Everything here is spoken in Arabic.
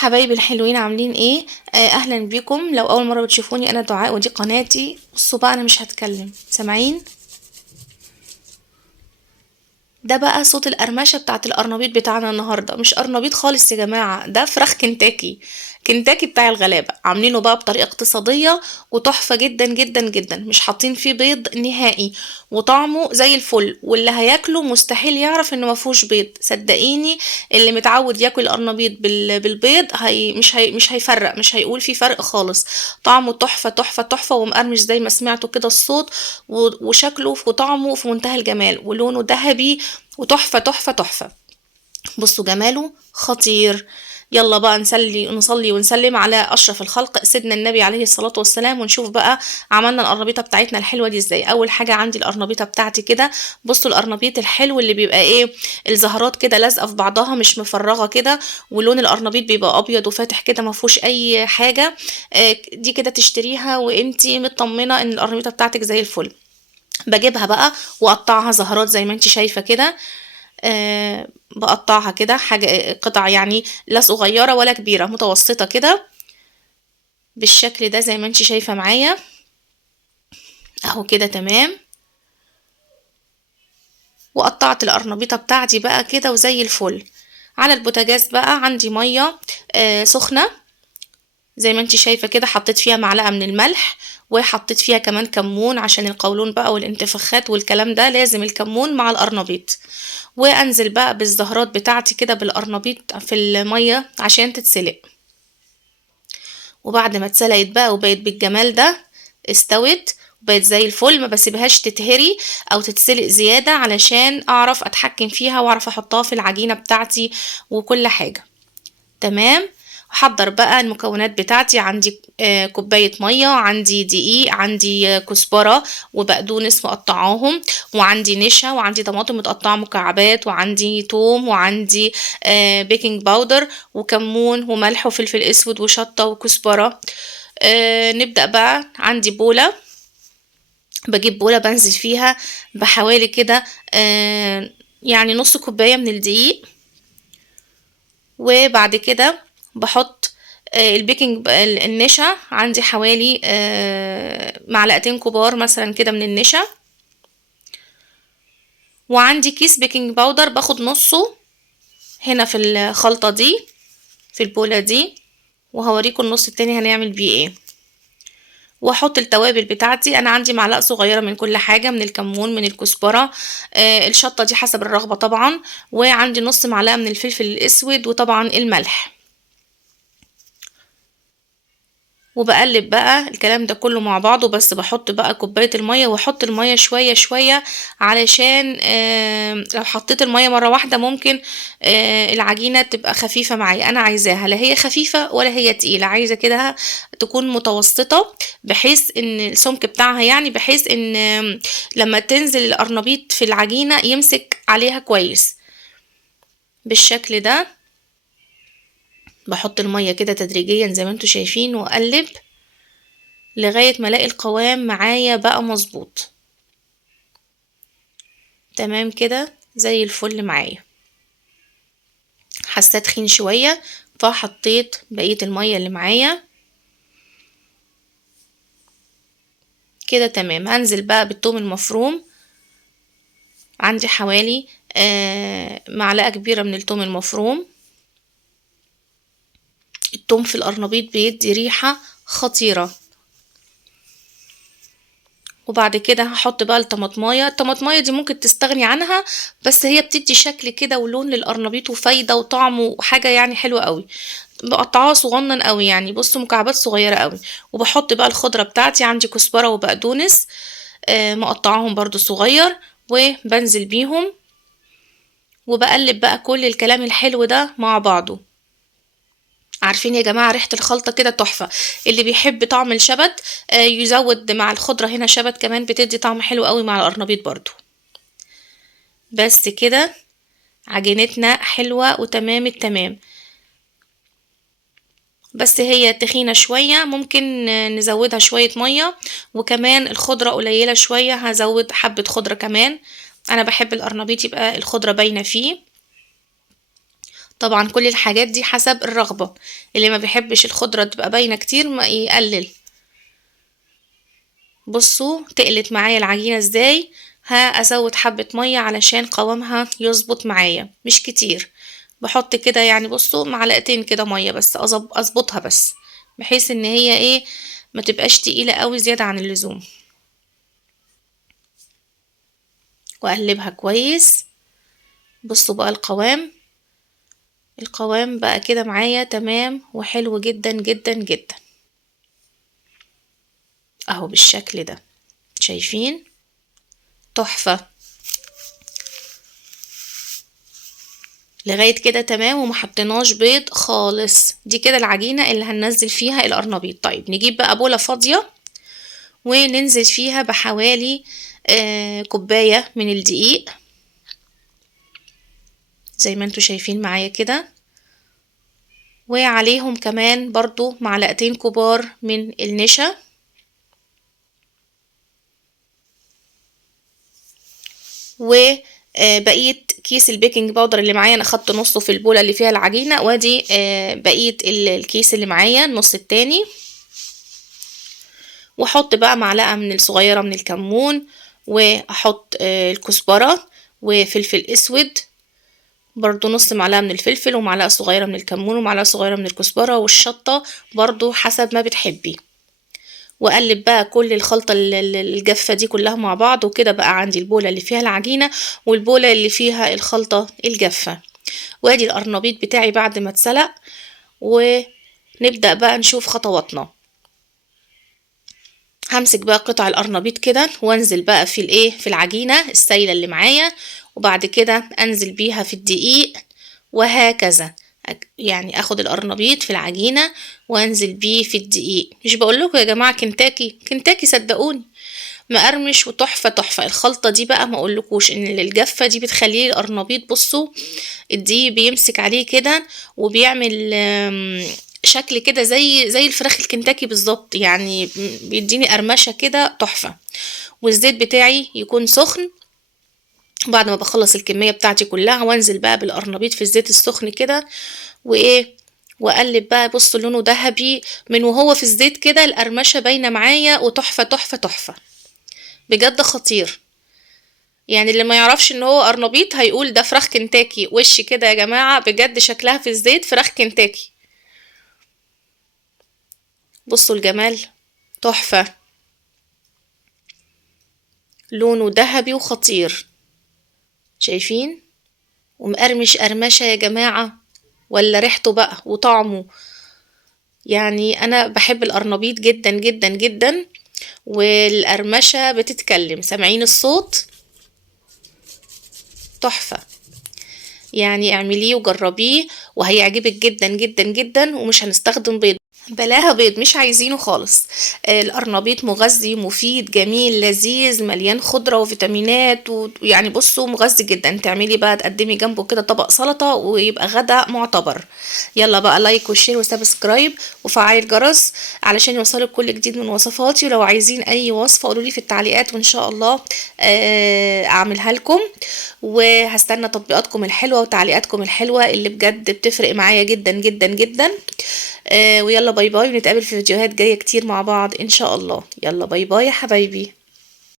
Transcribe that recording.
حبايبي الحلوين عاملين ايه؟ اهلا بيكم. لو اول مره بتشوفوني انا دعاء ودي قناتي. بصوا بقى انا مش هتكلم، سامعين؟ ده بقى صوت القرمشه بتاعت القرنبيط بتاعنا النهارده. مش قرنبيط خالص يا جماعه، ده فراخ كنتاكي. كنتاكي بتاع الغلابه، عاملينه بقى بطريقه اقتصاديه وتحفه جدا جدا جدا. مش حاطين فيه بيض نهائي، وطعمه زي الفل، واللي هياكله مستحيل يعرف انه مفهوش بيض، صدقيني. اللي متعود ياكل القرنبيط بالبيض مش هيفرق، مش هيقول في فرق خالص. طعمه تحفه تحفه تحفه ومقرمش زي ما سمعتوا كده الصوت. وشكله وطعمه في منتهى الجمال، ولونه ذهبي وتحفة تحفة تحفة. بصوا جماله خطير. يلا بقى نصلي ونسلم على أشرف الخلق سيدنا النبي عليه الصلاة والسلام، ونشوف بقى عملنا القرنبيطة بتاعتنا الحلوة دي ازاي. أول حاجة عندي القرنبيطة بتاعتي كده. بصوا القرنبيط الحلو اللي بيبقى ايه، الزهرات كده لازقة في بعضها مش مفرغة كده، ولون القرنبيط بيبقى أبيض وفاتح كده مفهوش أي حاجة. دي كده تشتريها وانتي مطمنة ان القرنبيطة بتاعتك زي الفل. بجيبها بقى واقطعها زهرات زي ما انت شايفة كده. بقطعها كده حاجة قطع، يعني لا صغيرة ولا كبيرة، متوسطة كده بالشكل ده زي ما انت شايفة معايا اهو كده تمام. وقطعت القرنبيطة بتاعتي بقى كده وزي الفل. على البوتاجاز بقى عندي مية سخنة زي ما انت شايفة كده. حطيت فيها معلقة من الملح، وحطيت فيها كمان كمون عشان القولون بقى والانتفاخات والكلام ده، لازم الكمون مع القرنبيط. وانزل بقى بالزهرات بتاعتي كده بالقرنبيط في المية عشان تتسلق. وبعد ما اتسلقت بقى وبقت بالجمال ده، استوت وبقت زي الفل. ما بسيبهاش تتهري او تتسلق زيادة علشان اعرف اتحكم فيها واعرف احطها في العجينة بتاعتي وكل حاجة تمام. احضر بقى المكونات بتاعتي. عندي كوباية مية، عندي دقيق، عندي كزبرة وبقدونس مقطعاهم، وعندي نشا، وعندي طماطم متقطعة مكعبات، وعندي توم، وعندي بيكنج باودر وكمون وملح وفلفل اسود وشطة وكزبرة. نبدأ بقى. عندي بولة، بجيب بولة بنزل فيها بحوالي كده يعني نص كوباية من الدقيق. وبعد كده بحط البيكنج النشا. عندي حوالي معلقتين كبار مثلا كده من النشا. وعندي كيس بيكنج باودر باخد نصه هنا في الخلطة دي، في البولة دي، وهوريكم النص التاني هنعمل بيه ايه. واحط التوابل بتاعتي. انا عندي معلقة صغيرة من كل حاجة، من الكمون، من الكزبرة، الشطة دي حسب الرغبة طبعا، وعندي نص معلقة من الفلفل الاسود، وطبعا الملح. وبقلب بقى الكلام ده كله مع بعضه. بس بحط بقى كوباية المية، واحط المية شوية شوية علشان لو حطيت المية مرة واحدة ممكن العجينة تبقى خفيفة معايا. انا عايزاها لا هي خفيفة ولا هي تقيلة، عايزة كده تكون متوسطة، بحيث ان السمك بتاعها، يعني بحيث ان لما تنزل القرنبيط في العجينة يمسك عليها كويس بالشكل ده. بحط المية كده تدريجيا زي ما انتوا شايفين، واقلب لغاية ما الاقي القوام معايا بقى مظبوط تمام كده زي الفل معايا. حسيت تخين شوية فحطيت بقية المية اللي معايا كده تمام. هنزل بقى بالثوم المفروم. عندي حوالي معلقة كبيرة من الثوم المفروم. الثوم في القرنبيط بيدي ريحة خطيرة. وبعد كده هحط بقى الطماطمايه. الطماطمايه دي ممكن تستغني عنها، بس هي بتدي شكل كده ولون للقرنبيط وفايده وطعم وحاجه يعني حلوه قوي. بقطعها صغنن قوي، يعني بصوا مكعبات صغيره قوي. وبحط بقى الخضره بتاعتي. عندي كزبره وبقدونس مقطعاهم برضو صغير، وبنزل بيهم. وبقلب بقى كل الكلام الحلو ده مع بعضه. عارفين يا جماعة ريحة الخلطة كده تحفة. اللي بيحب طعم الشبت يزود مع الخضرة هنا شبت كمان، بتدي طعم حلو قوي مع القرنبيط برضو. بس كده عجينتنا حلوة وتمام التمام. بس هي تخينة شوية، ممكن نزودها شوية مية. وكمان الخضرة قليلة شوية، هزود حبة خضرة كمان. انا بحب القرنبيط يبقى الخضرة باينة فيه. طبعا كل الحاجات دي حسب الرغبة، اللي ما بيحبش الخضرة تبقى باينة كتير ما يقلل. بصوا تقلت معايا العجينة ازاي. ازود حبة مية علشان قوامها يظبط معايا، مش كتير، بحط كده يعني بصوا معلقتين كده مية بس اظبطها بس، بحيث ان هي ايه ما تبقاش تقيلة قوي زيادة عن اللزوم. واقلبها كويس. بصوا بقى القوام بقى كده معايا تمام وحلو جدا جدا جدا اهو بالشكل ده، شايفين؟ تحفة. لغاية كده تمام وما حطيناش بيض خالص. دي كده العجينة اللي هننزل فيها القرنبيط. طيب نجيب بقى بولة فاضية وننزل فيها بحوالي كوباية من الدقيق زي ما انتوا شايفين معايا كده، وعليهم كمان برضو معلقتين كبار من النشا، وبقية كيس البيكنج باودر اللي معايا انا اخدت نصه في البولة اللي فيها العجينة، وادي بقية الكيس اللي معايا النص التاني. واحط بقى معلقة من الصغيرة من الكمون، واحط الكزبرة وفلفل اسود، برضو نص معلقة من الفلفل ومعلقة صغيرة من الكمون ومعلقة صغيرة من الكزبرة، والشطة برضو حسب ما بتحبي. واقلب بقى كل الخلطة الجافة دي كلها مع بعض، وكده بقى عندي البولة اللي فيها العجينة والبولة اللي فيها الخلطة الجافة. وادي القرنبيط بتاعي بعد ما اتسلق، ونبدأ بقى نشوف خطواتنا. همسك بقى قطع القرنبيط كده وانزل بقى في في العجينة السايلة اللي معايا، وبعد كده انزل بيها في الدقيق، وهكذا. يعني اخد القرنبيط في العجينة وانزل بيه في الدقيق. مش بقول لكم يا جماعة كنتاكي صدقوني، مقرمش وتحفة تحفة. الخلطة دي بقى ما اقولكوش ان الجافة دي بتخليه القرنبيط بصوا الدقيق بيمسك عليه كده وبيعمل شكل كده زي الفراخ الكنتاكي بالظبط، يعني بيديني قرمشة كده تحفة. والزيت بتاعي يكون سخن بعد ما بخلص الكمية بتاعتي كلها، وانزل بقى بالقرنبيط في الزيت السخن كده واقلب بقى. بصوا لونه ذهبي من وهو في الزيت كده، القرمشة باينة معايا وتحفة تحفة تحفة بجد خطير. يعني اللي ما يعرفش ان هو قرنبيط هيقول ده فراخ كنتاكي وش كده يا جماعة، بجد شكلها في الزيت فراخ كنتاكي. بصوا الجمال، تحفة، لونه ذهبي وخطير، شايفين؟ ومقرمش قرمشة يا جماعة، ولا ريحته بقى وطعمه. يعني انا بحب القرنبيط جدا جدا جدا، والقرمشة بتتكلم، سامعين الصوت؟ تحفة. يعني اعمليه وجربيه وهيعجبك جدا جدا جدا. ومش هنستخدم بيض، بلاها بيض مش عايزينه خالص. القرنبيط مغذي مفيد جميل لذيذ مليان خضرة وفيتامينات، ويعني بصوا مغذي جدا. تعملي بقى تقدمي جنبه كده طبق سلطة ويبقى غدا معتبر. يلا بقى لايك وشير وسبسكرايب وفعلي الجرس علشان يوصلك كل جديد من وصفاتي. ولو عايزين اي وصفة قولولي في التعليقات وان شاء الله اعملها لكم. وهستنى تطبيقاتكم الحلوة وتعليقاتكم الحلوة اللي بجد بتفرق معايا جدا جدا جدا. ويلا باي باي، ونتقابل في فيديوهات جاية كتير مع بعض ان شاء الله. يلا باي باي يا حبايبي.